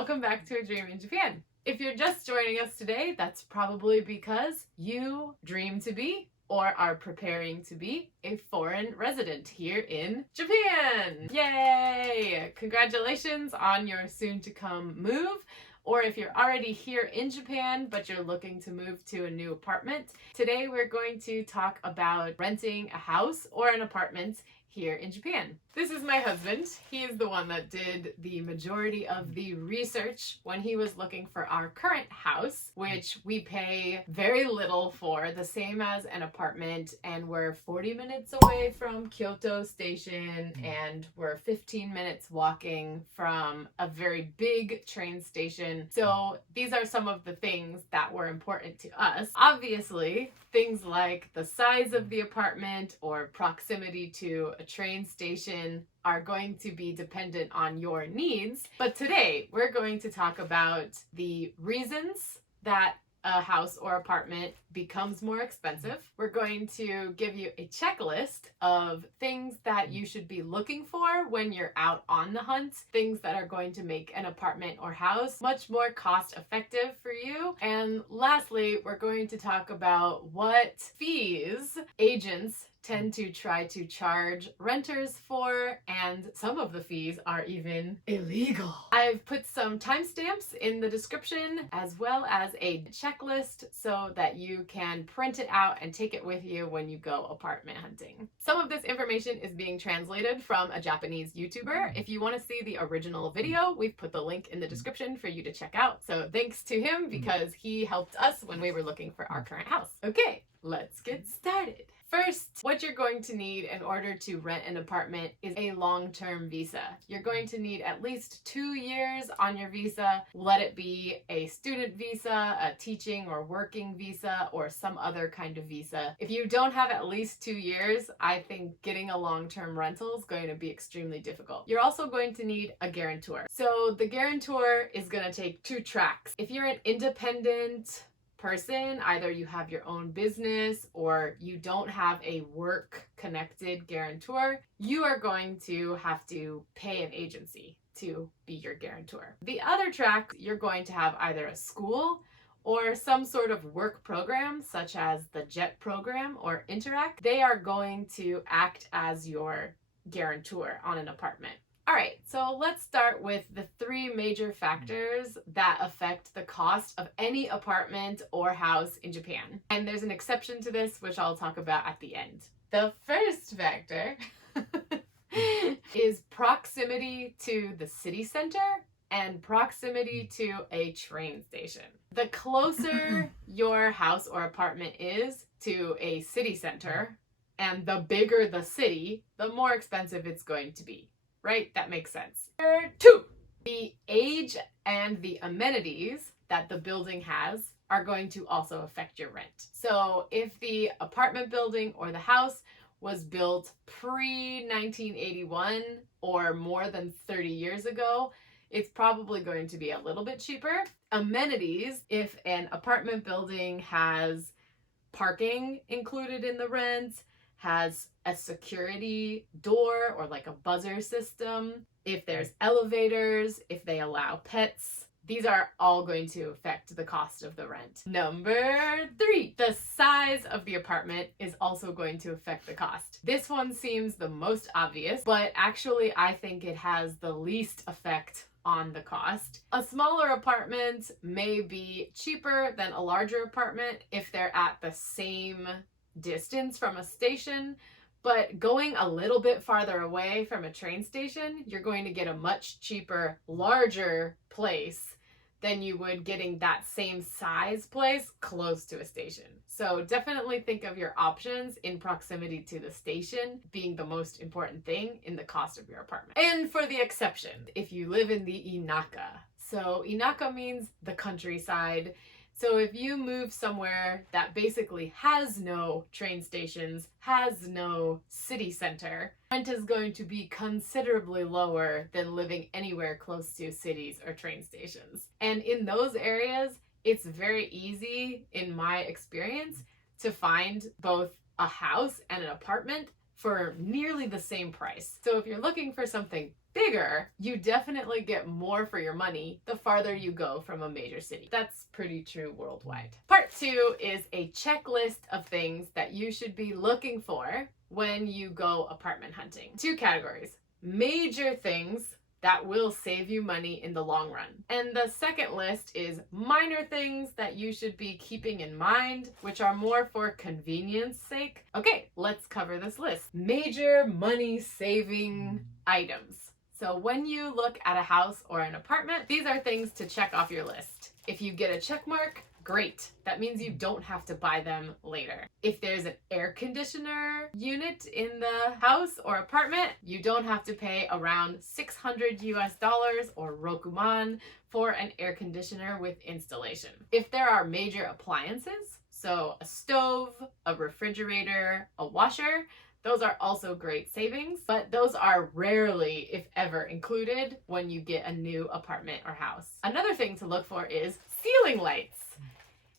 welcome back to A Dream in Japan. If you're just joining us today, that's probably because you dream to be or are preparing to be a foreign resident here in Japan. Yay! Congratulations on your soon-to-come move. Or if you're already here in Japan, but you're looking to move to a new apartment. Today we're going to talk about renting a house or an apartment here in Japan. This is my husband. He is the one that did the majority of the research when he was looking for our current house, which we pay very little for, the same as an apartment, and we're 40 minutes away from Kyoto Station, and we're 15 minutes walking from a very big train station. So these are some of the things that were important to us. Obviously, things like the size of the apartment or proximity to a train station are going to be dependent on your needs. But today we're going to talk about the reasons that a house or apartment becomes more expensive. We're going to give you a checklist of things that you should be looking for when you're out on the hunt, things that are going to make an apartment or house much more cost effective for you. And lastly, we're going to talk about what fees agents tend to try to charge renters for, and some of the fees are even illegal. I've put some timestamps in the description as well as a checklist so that you can print it out and take it with you when you go apartment hunting. Some of this information is being translated from a Japanese YouTuber. If you want to see the original video, we've put the link in the description for you to check out. So thanks to him because he helped us when we were looking for our current house. Okay, let's get started. First, what you're going to need in order to rent an apartment is a long-term visa. You're going to need at least 2 years on your visa. Let it be a student visa, a teaching or working visa, or some other kind of visa. If you don't have at least 2 years, I think getting a long-term rental is going to be extremely difficult. You're also going to need a guarantor. So the guarantor is going to take 2 tracks. If you're an independent person, either you have your own business or you don't have a work connected guarantor, you are going to have to pay an agency to be your guarantor. The other track, you're going to have either a school or some sort of work program such as the JET program or Interact. They are going to act as your guarantor on an apartment. All right, so let's start with the 3 major factors that affect the cost of any apartment or house in Japan. And there's an exception to this, which I'll talk about at the end. The first factor is proximity to the city center and proximity to a train station. The closer your house or apartment is to a city center, and the bigger the city, the more expensive it's going to be. Right? That makes sense. Number 2, the age and the amenities that the building has are going to also affect your rent. So if the apartment building or the house was built pre-1981 or more than 30 years ago, it's probably going to be a little bit cheaper. Amenities, if an apartment building has parking included in the rent, has a security door or like a buzzer system, if there's elevators, if they allow pets, these are all going to affect the cost of the rent. Number 3, the size of the apartment is also going to affect the cost. This one seems the most obvious, but actually I think it has the least effect on the cost. A smaller apartment may be cheaper than a larger apartment if they're at the same distance from a station, but going a little bit farther away from a train station, you're going to get a much cheaper, larger place than you would getting that same size place close to a station. So definitely think of your options in proximity to the station being the most important thing in the cost of your apartment. And for the exception, if you live in the inaka. So inaka means the countryside. So if you move somewhere that basically has no train stations, has no city center, rent is going to be considerably lower than living anywhere close to cities or train stations. And in those areas, it's very easy, in my experience, to find both a house and an apartment for nearly the same price. So if you're looking for something bigger, you definitely get more for your money the farther you go from a major city. That's pretty true worldwide. Part 2 is a checklist of things that you should be looking for when you go apartment hunting. 2 categories: major things that will save you money in the long run. And the second list is minor things that you should be keeping in mind, which are more for convenience sake. Okay, let's cover this list. Major money saving items. So when you look at a house or an apartment, these are things to check off your list. If you get a check mark, great. That means you don't have to buy them later. If there's an air conditioner unit in the house or apartment, you don't have to pay around $600 or rokuman for an air conditioner with installation. If there are major appliances, so a stove, a refrigerator, a washer, those are also great savings, but those are rarely, if ever, included when you get a new apartment or house. Another thing to look for is ceiling lights.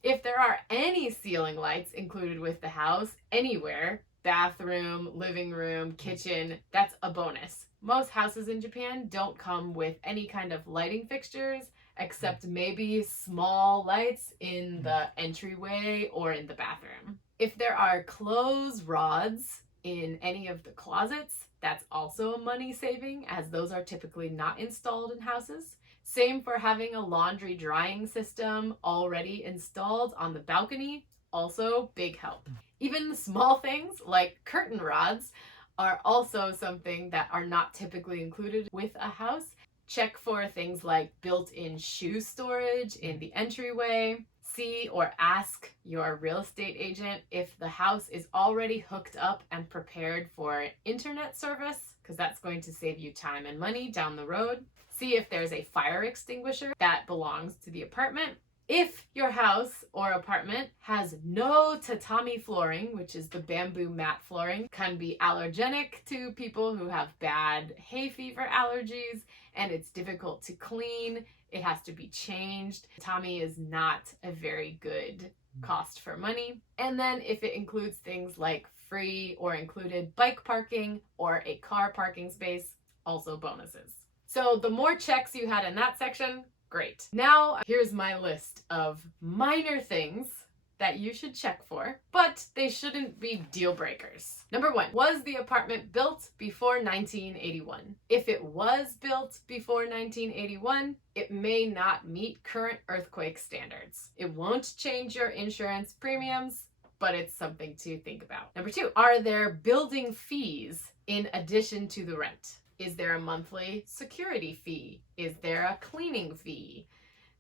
If there are any ceiling lights included with the house, anywhere, bathroom, living room, kitchen, that's a bonus. Most houses in Japan don't come with any kind of lighting fixtures, except maybe small lights in the entryway or in the bathroom. If there are clothes rods in any of the closets, that's also a money saving, as those are typically not installed in houses. Same for having a laundry drying system already installed on the balcony, also big help. Even small things like curtain rods are also something that are not typically included with a house. Check for things like built-in shoe storage in the entryway. See or ask your real estate agent if the house is already hooked up and prepared for internet service, because that's going to save you time and money down the road. See if there's a fire extinguisher that belongs to the apartment. If your house or apartment has no tatami flooring, which is the bamboo mat flooring, can be allergenic to people who have bad hay fever allergies, and it's difficult to clean. It has to be changed. Tatami is not a very good cost for money. And then if it includes things like free or included bike parking or a car parking space, also bonuses. So the more checks you had in that section, great. Now here's my list of minor things that you should check for, but they shouldn't be deal breakers. Number 1, was the apartment built before 1981? If it was built before 1981, it may not meet current earthquake standards. It won't change your insurance premiums, but it's something to think about. Number 2, are there building fees in addition to the rent? Is there a monthly security fee? Is there a cleaning fee?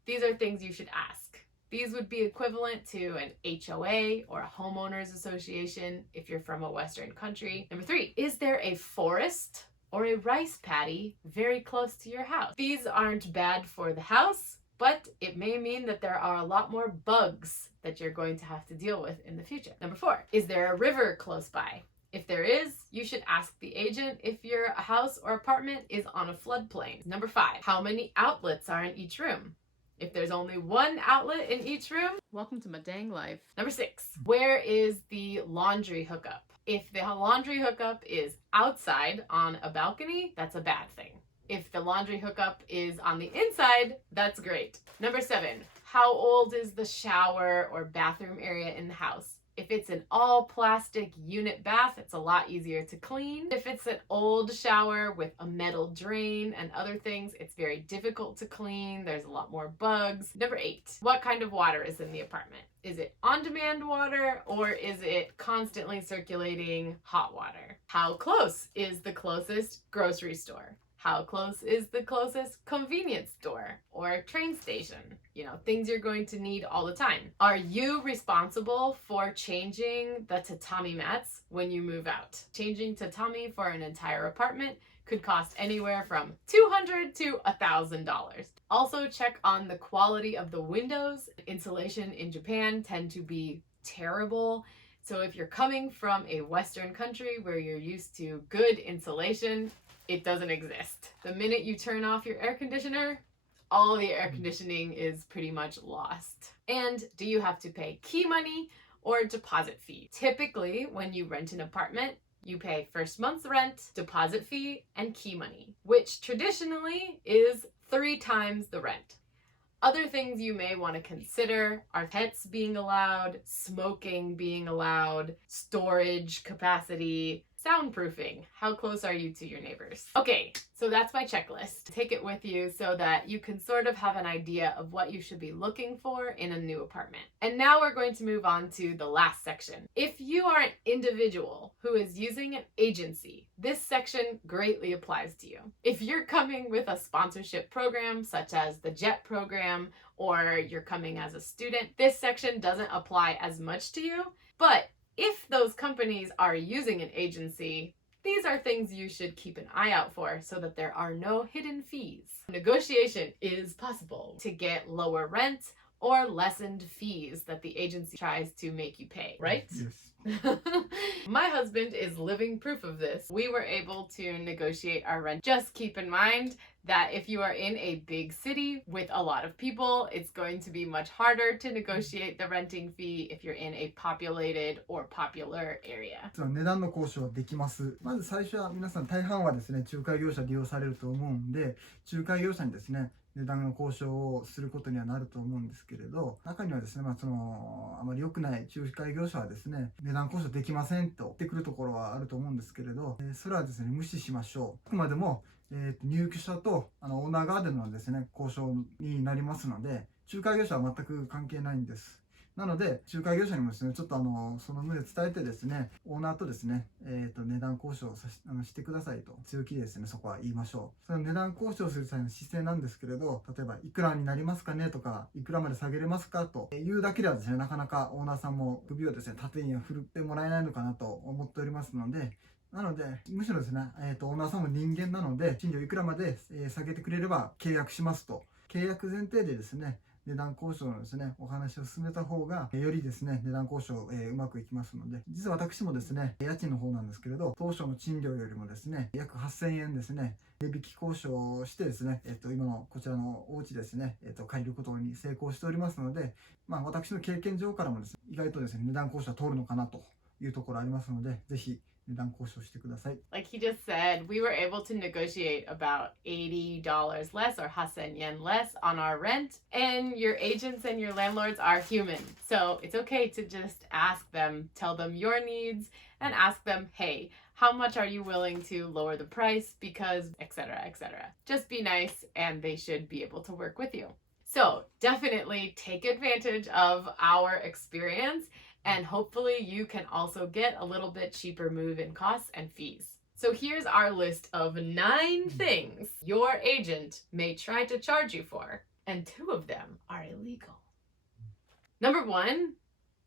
These are things you should ask. These would be equivalent to an HOA or a homeowners association if you're from a Western country. Number 3, is there a forest or a rice paddy very close to your house? These aren't bad for the house, but it may mean that there are a lot more bugs that you're going to have to deal with in the future. Number 4, is there a river close by? If there is, you should ask the agent if your house or apartment is on a floodplain. Number 5, how many outlets are in each room? If there's only one outlet in each room, welcome to my dang life. Number 6, where is the laundry hookup? If the laundry hookup is outside on a balcony, that's a bad thing. If the laundry hookup is on the inside, that's great. Number 7, how old is the shower or bathroom area in the house? If it's an all plastic unit bath, it's a lot easier to clean. If it's an old shower with a metal drain and other things, it's very difficult to clean. There's a lot more bugs. Number 8, what kind of water is in the apartment? Is it on-demand water or is it constantly circulating hot water? How close is the closest grocery store? How close is the closest convenience store or train station? You know, things you're going to need all the time. Are you responsible for changing the tatami mats when you move out? Changing tatami for an entire apartment could cost anywhere from $200 to $1,000. Also check on the quality of the windows. Insulation in Japan tend to be terrible. So if you're coming from a Western country where you're used to good insulation, it doesn't exist. The minute you turn off your air conditioner, all the air conditioning is pretty much lost. And do you have to pay key money or deposit fee? Typically, when you rent an apartment, You pay first month's rent, deposit fee, and key money, which traditionally is 3 times the rent. Other things you may want to consider are pets being allowed, smoking being allowed, storage capacity, soundproofing. How close are you to your neighbors? Okay, so that's my checklist. Take it with you so that you can sort of have an idea of what you should be looking for in a new apartment. And now we're going to move on to the last section. If you are an individual who is using an agency, this section greatly applies to you. If you're coming with a sponsorship program such as the JET program, or you're coming as a student, this section doesn't apply as much to you. But if those companies are using an agency, these are things you should keep an eye out for so that there are no hidden fees. Negotiation is possible to get lower rent or lessened fees that the agency tries to make you pay, right? Yes. My husband is living proof of this. We were able to negotiate our rent. Just keep in mind that if you are in a big city with a lot of people, it's going to be much harder to negotiate the renting fee if you're in a populated or popular area. 実は値段の交渉はできます。まず最初は皆さん大半はですね、仲介業者利用されると思うんで、仲介業者にですね、値段の交渉をすることにはなると思うんですけれど、中にはですね、あまり良くない仲介業者はですね、値段交渉できませんと言ってくるところはあると思うんですけれど、それはですね、無視しましょう。あくまでも入居者とオーナー側でのですね、交渉になりますので、仲介業者は全く関係ないんです。なので、仲介業者にもですね、ちょっとその旨伝えてですね、オーナーとですね、値段交渉をしてくださいと、強気でですね、そこは言いましょう。その値段交渉する際の姿勢なんですけれど、例えば、いくらになりますかねとか、いくらまで下げれますかというだけではですね、なかなかオーナーさんも首をですね、縦には振ってもらえないのかなと思っておりますので、なので、むしろですね、オーナーさんも人間なので、賃料いくらまで下げてくれれば契約しますと、契約前提でですね、値段交渉のですね、お話を進めた方が、よりですね、値段交渉、うまくいきますので、実は私もですね、家賃の方なんですけれど、当初の賃料よりもですね、約8000円ですね、値引き交渉をしてですね、今のこちらのお家ですね、借りることに成功しておりますので、私の経験上からもですね、意外とですね、値段交渉は通るのかなというところありますので、ぜひ、値段交渉してください。Like he just said, we were able to negotiate about $80 less or 8,000 yen less on our rent. And your agents and your landlords are human. So it's okay to just ask them, tell them your needs, and ask them, hey, how much are you willing to lower the price? Because, etc., etc. Just be nice and they should be able to work with you. So definitely take advantage of our experience. And hopefully you can also get a little bit cheaper move-in costs and fees. So here's our list of 9 things your agent may try to charge you for, and 2 of them are illegal. Number 1,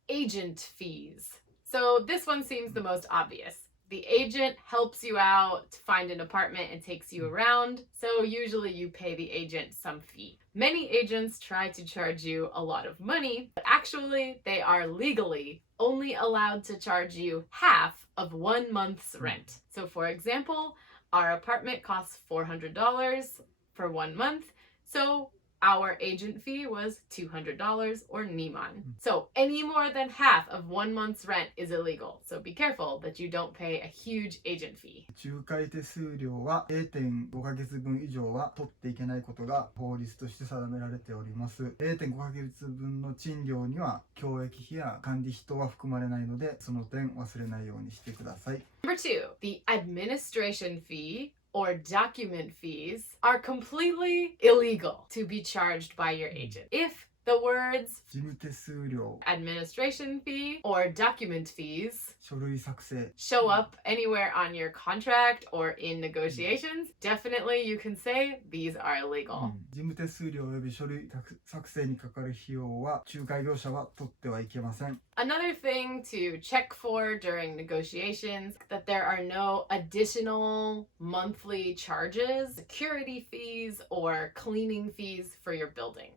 agent fees. So this one seems the most obvious. The agent helps you out to find an apartment and takes you around, so usually you pay the agent some fee. Many agents try to charge you a lot of money, but actually they are legally only allowed to charge you half of 1 month's rent. So for example, our apartment costs $400 for 1 month, so our agent fee was $200 or niman. So any more than half of 1 month's rent is illegal. So be careful that you don't pay a huge agent fee. 仲介手数料は 0.5 ヶ月分以上は取っていけないことが法律として定められております。0.5 ヶ月分の賃料には教育費や管理費等は含まれないので、その点忘れないようにしてください。Number 2, the administration fee or document fees are completely illegal to be charged by your agent. If the words 事務手数料、 administration fee or document fees 書類作成 show up anywhere on your contract or in negotiations, definitely you can say these are illegal. 事務手数料および書類作成にかかる費用は仲介業者は取ってはいけません。 Another thing to check for during negotiations, that there are no additional monthly charges, security fees, or cleaning fees for your building.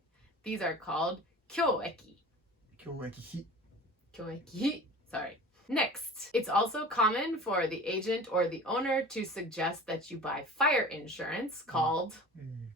These are called 教益. 教育費 Kyoeki. Sorry. Next, it's also common for the agent or the owner to suggest that you buy fire insurance called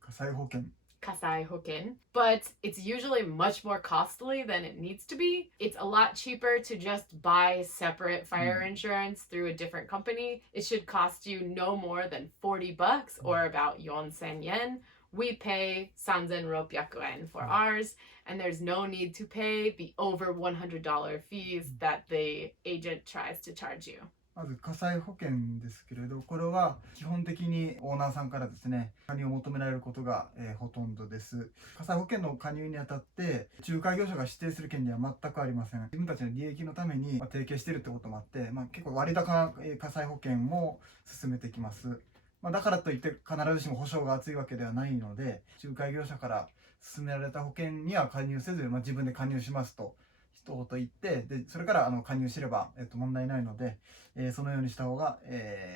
火災保険 kasai hoken, but it's usually much more costly than it needs to be. It's a lot cheaper to just buy separate fire insurance through a different company. It should cost you no more than 40 bucks or about 4,000 yen. We pay 3,600 yen for ours, and there's no need to pay the over $100 fees that the agent tries to charge you. まず火災保険ですけれど、これは基本的にオーナーさんからですね、加入を求められることが、ほとんどです。火災保険の加入にあたって仲介業者が指定する権利は全くありません。自分たちの利益のために提携しているってこともあって、結構割高な火災保険も進めてきます。だからといって必ずしも保証が厚いわけではないので、仲介業者から勧められた保険には加入せず、自分で加入しますと一言言って、でそれから加入すれば、問題ないので、そのようにした方が、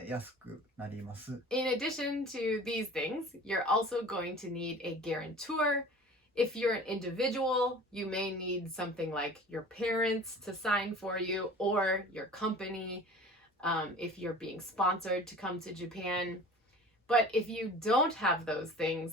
安くなります。In addition to these things, you're also going to need a guarantor. If you're an individual, you may need something like your parents to sign for you or your company, if you're being sponsored to come to Japan. But if you don't have those things,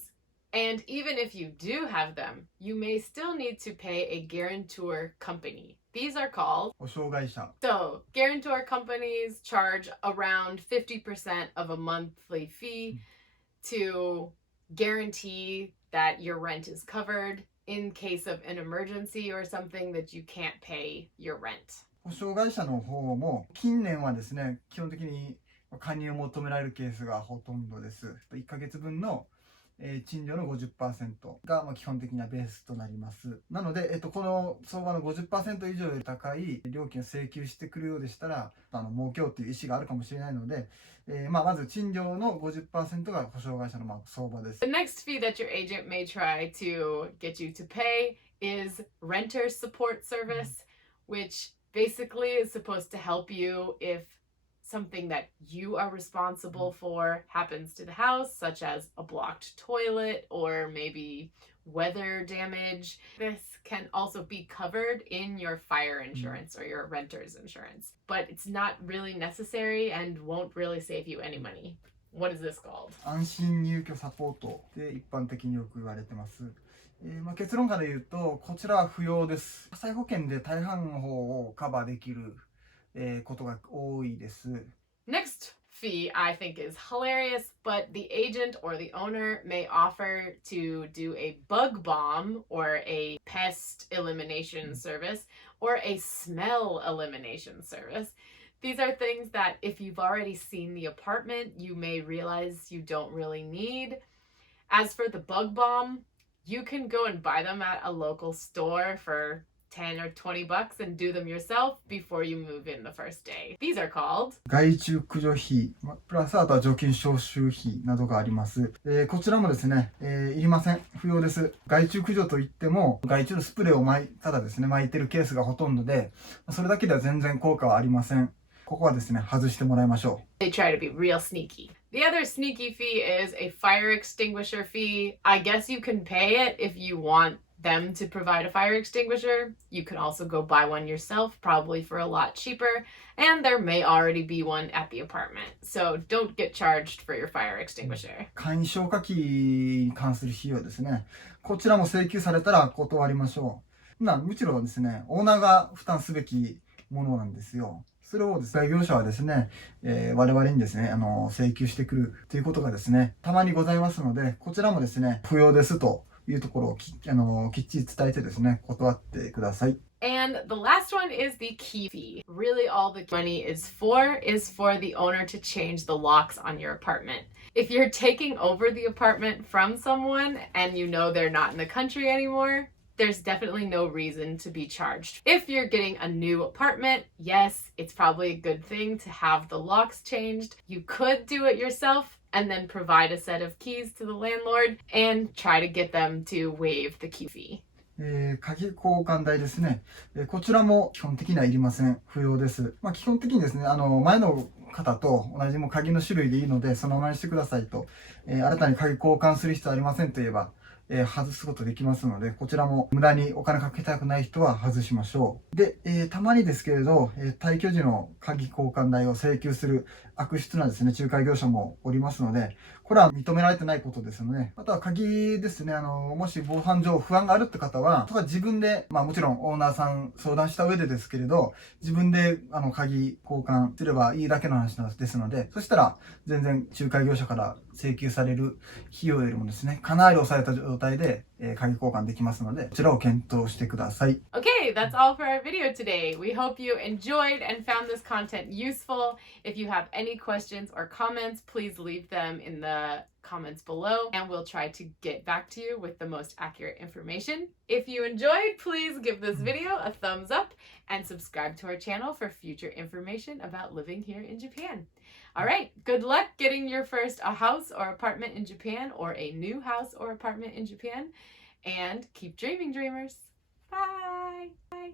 and even if you do have them, you may still need to pay a guarantor company. These are called 保証会社。 So, guarantor companies charge around 50% of a monthly fee to guarantee that your rent is covered in case of an emergency or something that you can't pay your rent. 保証会社の方も近年はですね、基本的に加入を求められるケースがほとんどです。1ヶ月分の賃料の 50% が基本的なベースとなります。なので、この相場の 50% 以上より高い料金を請求してくるようでしたら、儲けようという意思があるかもしれないので、まず賃料の 50% が保証会社の相場です。The next fee that your agent may try to get you to pay is renter support service, which basically is supposed to help you if something that you are responsible for happens to the house, such as a blocked toilet or maybe weather damage. This can also be covered in your fire insurance or your renter's insurance, but it's not really necessary and won't really save you any money. What is this called? 安心入居サポートで一般的によく言われてます。結論から言うと、こちらは不要です。火災保険で大半の方をカバーできることが多いです。 Next fee I think is hilarious, but the agent or the owner may offer to do a bug bomb or a pest elimination service or a smell elimination service. These are things that if you've already seen the apartment, you may realize you don't really need. As for the bug bomb, you can go and buy them at a local store for 10 or 20 bucks and do them yourself before you move in the first day. These are called 害虫駆除費プラスあとは除菌消臭費などがあります。こちらもですね、いりません。不要です。害虫駆除といっても害虫のスプレーをただですね巻いてるケースがほとんどで、それだけでは全然効果はありません。ここはですね外してもらいましょう。 They try to be real sneaky. The other sneaky fee is a fire extinguisher fee. I guess you can pay it if you want them to provide a fire extinguisher. You can also go buy one yourself, probably for a lot cheaper, and there may already be one at the apartment. So don't get charged for your fire extinguisher. 簡易消火器に関する費用ですね。こちらも請求されたら断りましょう。むしろですね、オーナーが負担すべきものなんですよ。それをですね、業者はですね、我々にですね、請求してくるということがですね、たまにございますので、こちらもですね、不要ですというところをきっちり伝えてですね、断ってください。 And the last one is the key fee. Really all the money is for the owner to change the locks on your apartment. If you're taking over the apartment from someone and you know they're not in the country anymore, there's definitely no reason to be charged. If you're getting a new apartment, yes, it's probably a good thing to have the locks changed. You could do it yourself and then provide a set of keys to the landlord and try to get them to waive the key fee. 鍵交換代ですね。こちらも基本的にはいりません。不要です。基本的にですね、前の方と同じ鍵の種類でいいので、そのままにしてくださいと。新たに鍵交換する必要ありませんと言えば、外すことできますので、こちらも無駄にお金かけたくない人は外しましょう。で、たまにですけれど、退去時の鍵交換代を請求する悪質なですね、仲介業者もおりますので、ここれは認められてないことですので、あとは鍵ですね、もし防犯上不安があるって方は、とか自分で、まあもちろんオーナーさん相談した上でですけれど、自分で鍵交換すればいいだけの話ですので、そしたら全然仲介業者から請求される費用よりもですね、かなり抑えた状態で鍵交換できますので、こちらを検討してください。Okay, that's all for our video today. We hope you enjoyed and found this content useful. If you have any questions or comments, please leave them in the comments below and we'll try to get back to you with the most accurate information. If you enjoyed, please give this video a thumbs up and subscribe to our channel for future information about living here in Japan. All right, good luck getting your first a house or apartment in Japan or a new house or apartment in Japan, and keep dreaming, dreamers. Bye. Bye.